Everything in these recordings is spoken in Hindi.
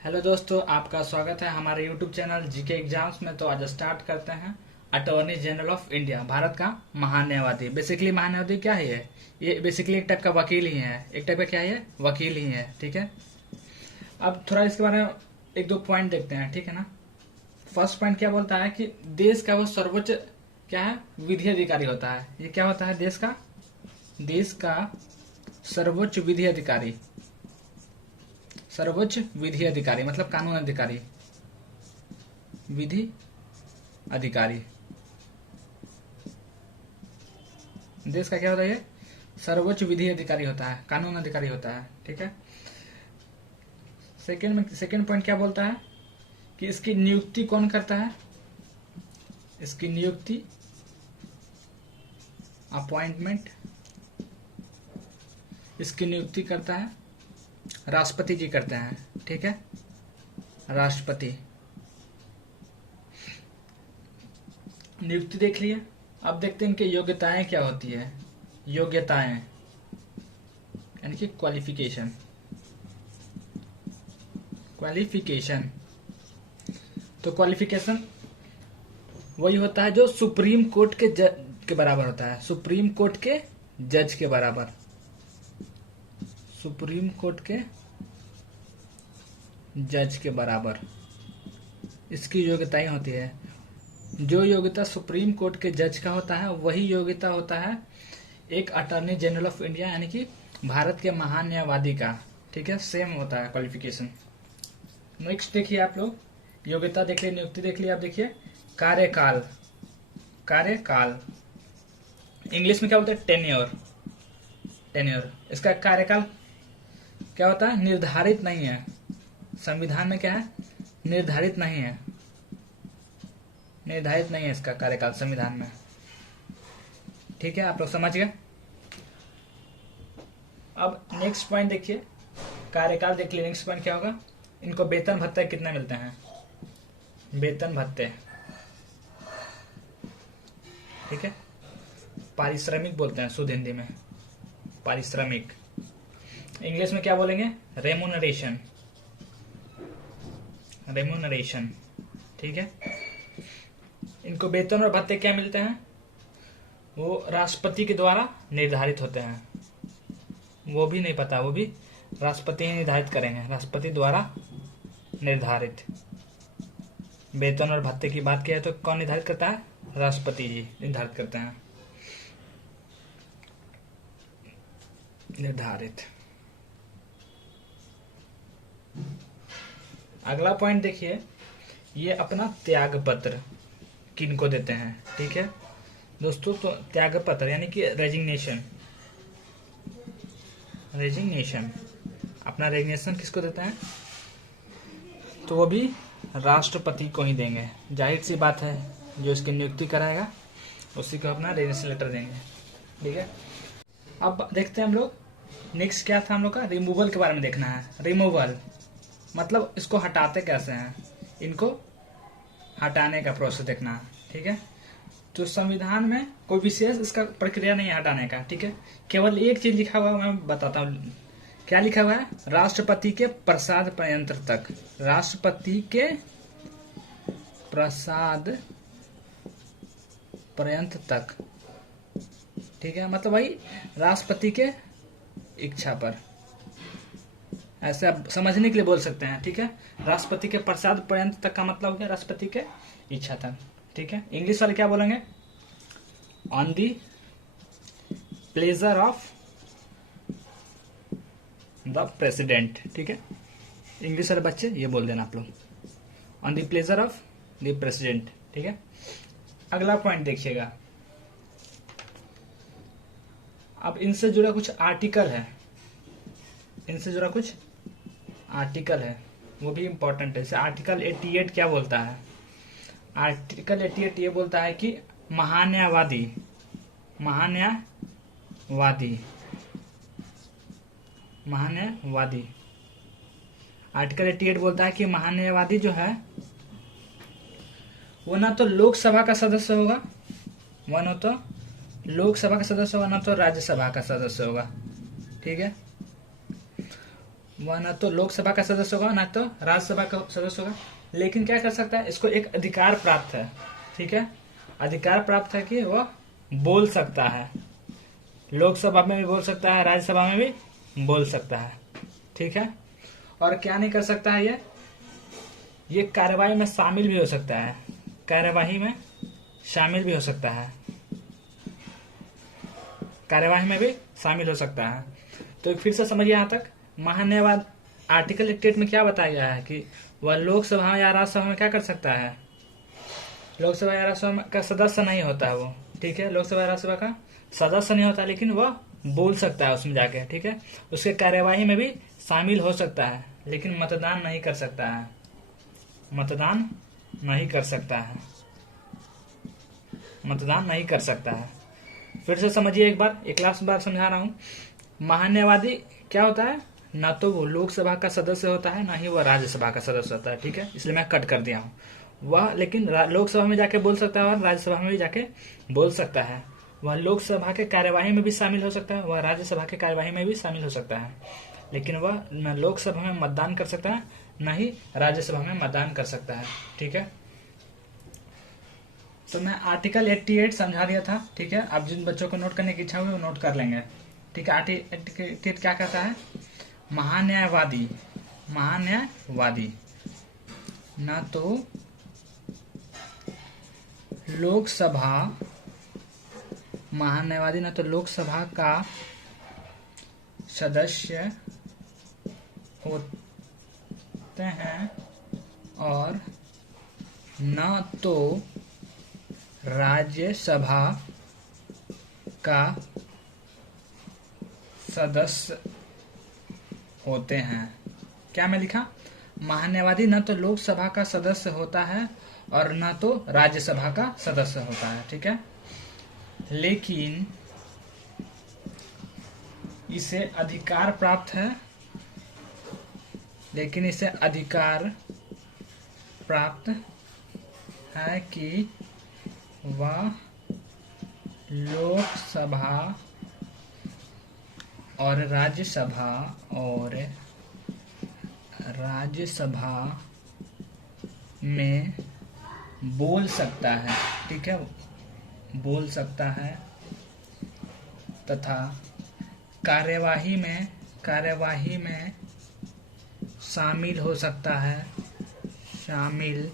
हेलो दोस्तों, आपका स्वागत है हमारे यूट्यूब चैनल जीके एग्जाम्स में। तो आज स्टार्ट करते हैं। Attorney general of India, Bharat का महान्यायवादी। बेसिकली महान्यायवादी क्या है? ये बेसिकली एक टाइप का वकील ही है। एक टाइप का क्या है? वकील ही है। ठीक है, अब थोड़ा इसके बारे में एक दो पॉइंट देखते हैं। ठीक है ना। फर्स्ट पॉइंट क्या बोलता है कि देश का वो सर्वोच्च क्या है? विधि अधिकारी होता है। ये क्या होता है? देश का सर्वोच्च विधि अधिकारी। सर्वोच्च विधि अधिकारी मतलब कानून अधिकारी, विधि अधिकारी। देश का क्या होता है? ये सर्वोच्च विधि अधिकारी होता है, कानून अधिकारी होता है। ठीक है। सेकेंड पॉइंट क्या बोलता है कि इसकी नियुक्ति कौन करता है? इसकी नियुक्ति, अपॉइंटमेंट, इसकी नियुक्ति करता है राष्ट्रपति जी करते हैं। ठीक है, राष्ट्रपति। नियुक्ति देख लिए। अब देखते हैं इनकी योग्यताएं क्या होती है। योग्यताएं यानी कि क्वालिफिकेशन। तो क्वालिफिकेशन वही होता है जो सुप्रीम कोर्ट के जज के बराबर होता है। सुप्रीम कोर्ट के जज के बराबर। सुप्रीम कोर्ट के जज के बराबर इसकी योग्यताएं होती है। जो योग्यता सुप्रीम कोर्ट के जज का होता है वही योग्यता होता है एक अटॉर्नी जनरल ऑफ इंडिया यानी कि भारत के महान्यायवादी का। ठीक है, सेम होता है क्वालिफिकेशन। नेक्स्ट देखिए आप लोग, योग्यता देख लिया, नियुक्ति देख लिया। आप देखिए कार्यकाल। कार्यकाल इंग्लिश में क्या बोलते हैं? टेन्योर। इसका कार्यकाल क्या होता है? निर्धारित नहीं है। संविधान में क्या है? निर्धारित नहीं है। निर्धारित नहीं है इसका कार्यकाल संविधान में। ठीक है, आप लोग समझ गए। अब नेक्स्ट पॉइंट देखिए, कार्यकाल देख लिया। नेक्स्ट पॉइंट क्या होगा? इनको वेतन भत्ते कितने मिलते हैं? वेतन भत्ते, ठीक है, पारिश्रमिक बोलते हैं शुद्ध हिंदी में, पारिश्रमिक। इंग्लिश में क्या बोलेंगे? रेमुनरेशन। ठीक है। इनको वेतन और भत्ते क्या मिलते हैं? वो राष्ट्रपति के द्वारा निर्धारित होते हैं। वो भी नहीं पता, वो भी राष्ट्रपति ही निर्धारित करेंगे। राष्ट्रपति द्वारा निर्धारित वेतन और भत्ते की बात किया है तो कौन निर्धारित करता है? राष्ट्रपति जी निर्धारित करते हैं। निर्धारित। अगला पॉइंट देखिए, ये अपना त्याग पत्र किनको देते हैं? ठीक है दोस्तों, तो त्याग पत्र यानी कि रेजिग्नेशन। अपना रेजिग्नेशन किसको देते हैं? तो वो भी राष्ट्रपति को ही देंगे। जाहिर सी बात है, जो इसकी नियुक्ति कराएगा उसी को अपना रेजिग्नेशन लेटर देंगे। ठीक है, अब देखते हैं हम लोग नेक्स्ट क्या था हम लोग का? रिमूवल के बारे में देखना है। रिमूवल मतलब इसको हटाते कैसे हैं, इनको हटाने का प्रोसेस देखना है। ठीक है, तो संविधान में कोई विशेष इसका प्रक्रिया नहीं है हटाने का। ठीक है, केवल एक चीज लिखा हुआ है, मैं बताता हूँ क्या लिखा हुआ है। राष्ट्रपति के प्रसाद पर्यंत तक। राष्ट्रपति के प्रसाद पर्यंत तक। ठीक है, मतलब भाई राष्ट्रपति के इच्छा पर, ऐसे आप समझने के लिए बोल सकते हैं। ठीक है, राष्ट्रपति के प्रसाद पर्यंत तक का मतलब हो गया राष्ट्रपति के इच्छा तक। ठीक है, इंग्लिश वाले क्या बोलेंगे? On the pleasure of the president. ठीक है, इंग्लिश वाले बच्चे ये बोल देना आप लोग, on the pleasure of the president. ठीक है, अगला पॉइंट देखिएगा। अब इनसे जुड़ा कुछ आर्टिकल है, वो भी इंपॉर्टेंट है। जैसे आर्टिकल 88 क्या बोलता है? आर्टिकल 88 ये बोलता है कि महान्यायवादी आर्टिकल 88 बोलता है कि महान्यायवादी जो है वो ना तो लोकसभा का सदस्य होगा, ना तो राज्यसभा का सदस्य होगा। ठीक है, वह न तो लोकसभा का सदस्य होगा न तो राज्यसभा का सदस्य होगा, लेकिन क्या कर सकता है, इसको एक अधिकार प्राप्त है, ठीक है, अधिकार प्राप्त है कि वह बोल सकता है, लोकसभा में भी बोल सकता है, राज्यसभा में भी बोल सकता है, ठीक है। और क्या नहीं कर सकता है, ये कार्यवाही में शामिल भी हो सकता है, कार्यवाही में शामिल भी हो सकता है, कार्यवाही में भी शामिल हो सकता है। तो फिर से समझिए यहाँ तक, महान्यायवाद आर्टिकल 88 में क्या बताया गया है कि वह लोकसभा या राज्यसभा में क्या कर सकता है, लोकसभा या राज्यसभा का सदस्य नहीं होता है वो, ठीक है, लोकसभा या राज्यसभा का सदस्य नहीं होता, लेकिन वह बोल सकता है उसमें जाके, ठीक है, उसके कार्यवाही में भी शामिल हो सकता है, लेकिन मतदान नहीं कर सकता है, मतदान नहीं कर सकता है, मतदान नहीं कर सकता है। फिर से समझिए एक लास्ट बार समझा रहा हूं, महान्यायवादी क्या होता है, ना तो वो लोकसभा का सदस्य होता है ना ही वह राज्यसभा का सदस्य होता है, ठीक है, इसलिए मैं कट कर दिया हूँ। वह लेकिन लोकसभा में जाके बोल सकता है और राज्यसभा में भी जाके बोल सकता है, वह लोकसभा के कार्यवाही में भी शामिल हो सकता है, वह राज्यसभा के कार्यवाही में भी शामिल हो सकता है, लेकिन वह न लोकसभा में मतदान कर सकता है न ही राज्यसभा में मतदान कर सकता है, ठीक है। तो मैं आर्टिकल 88 समझा दिया था, ठीक है, अब जिन बच्चों को नोट करने की इच्छा हुई वो नोट कर लेंगे, ठीक है। आर्टिकल 88 क्या कहता है, महान्यायवादी, महान्यायवादी न तो लोकसभा, महान्यायवादी न तो लोकसभा का सदस्य होते हैं और न तो राज्यसभा का सदस्य होते हैं। क्या मैं लिखा, महान्यायवादी न तो लोकसभा का सदस्य होता है और न तो राज्यसभा का सदस्य होता है, ठीक है, लेकिन इसे अधिकार प्राप्त है, लेकिन इसे अधिकार प्राप्त है कि वह लोकसभा और राज्यसभा में बोल सकता है, ठीक है, बोल सकता है तथा कार्यवाही में शामिल हो सकता है, शामिल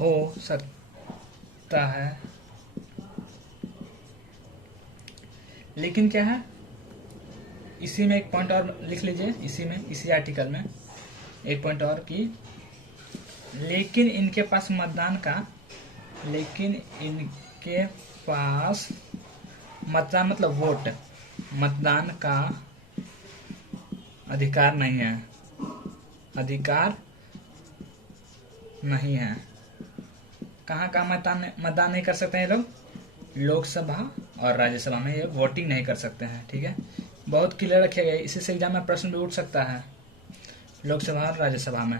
हो सकता है, लेकिन क्या है, इसी में एक पॉइंट और लिख लीजिए, इसी आर्टिकल में एक पॉइंट और की, लेकिन इनके पास मतदान मतलब वोट, मतदान का अधिकार नहीं है, अधिकार नहीं है। कहाँ मतदान नहीं कर सकते हैं लोग, लोकसभा और राज्यसभा में ये वोटिंग नहीं कर सकते हैं, ठीक है, बहुत क्लियर रखिएगा, इसी से एग्जाम में प्रश्न भी उठ सकता है, लोकसभा और राज्यसभा में।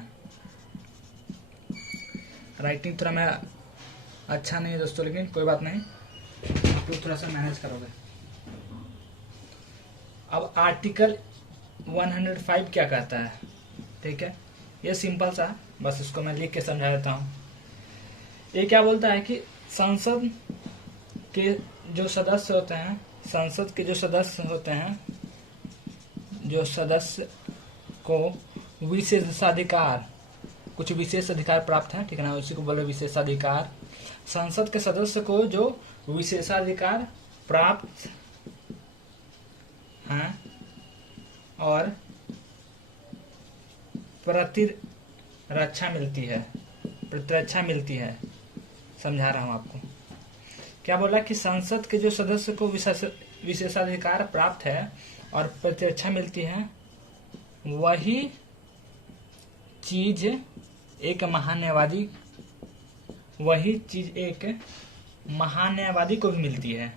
राइटिंग थोड़ा मेरा अच्छा नहीं है दोस्तों, लेकिन कोई बात नहीं, आप लोग थोड़ा सा मैनेज करोगे। अब आर्टिकल 105 क्या कहता है, ठीक है, ये सिंपल सा, बस इसको मैं लिख के समझा देता हूँ। ये क्या बोलता है कि संसद के जो सदस्य होते हैं, संसद के जो सदस्य होते हैं, जो सदस्य को विशेषाधिकार, कुछ विशेष अधिकार प्राप्त है, ठीक है ना, उसी को बोले विशेषाधिकार। संसद के सदस्य को जो विशेषाधिकार प्राप्त हैं और प्रतिरक्षा मिलती है, समझा रहा हूं आपको। क्या बोला कि संसद के जो सदस्य को विशेषाधिकार प्राप्त है और प्रतिरक्षा मिलती है, वही चीज एक महान्यायवादी को भी मिलती है,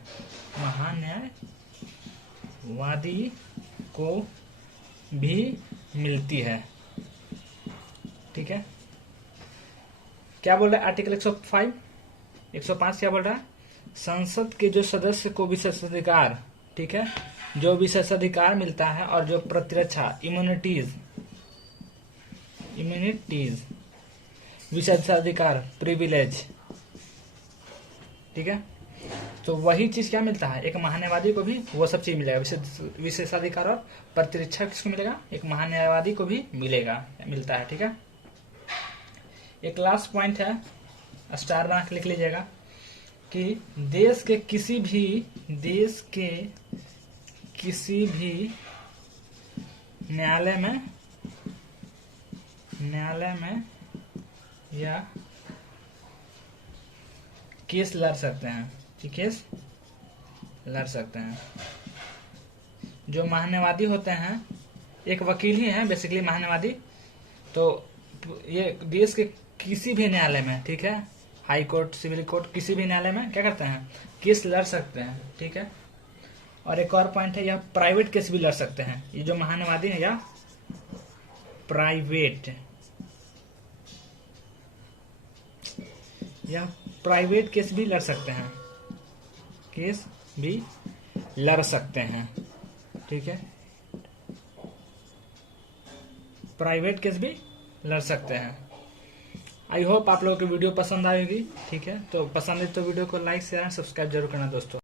महान्यायवादी को भी मिलती है, ठीक है। क्या बोल रहा है आर्टिकल 105 क्या बोल रहा है, संसद के जो सदस्य को विशेषाधिकार, ठीक है, जो विशेषाधिकार मिलता है और जो प्रतिरक्षा इम्यूनिटीज विशेषाधिकार प्रिविलेज, ठीक है। तो वही चीज क्या मिलता है, एक महान्यायवादी को भी वो सब चीज मिलेगा। विशेषाधिकार और प्रतिरक्षा किसको मिलेगा, एक महान्यायवादी को भी मिलता है, ठीक है। एक लास्ट पॉइंट है, स्टार बना के लिख लीजिएगा कि देश के किसी भी न्यायालय में या केस लड़ सकते हैं, केस लड़ सकते हैं। जो महान्यायवादी होते हैं, एक वकील ही है बेसिकली महान्यायवादी, तो ये देश के किसी भी न्यायालय में, ठीक है, हाई कोर्ट, सिविल कोर्ट, किसी भी न्यायालय में क्या करते हैं, केस लड़ सकते हैं, ठीक है। और एक और पॉइंट है, यह प्राइवेट केस भी लड़ सकते हैं। ये जो महान्यायवादी है, या प्राइवेट केस भी लड़ सकते हैं, ठीक है। प्राइवेट केस भी लड़ सकते हैं। आई होप आप लोगों को वीडियो पसंद आएगी, ठीक है। तो पसंद है तो वीडियो को लाइक शेयर एंड सब्सक्राइब जरूर करना दोस्तों।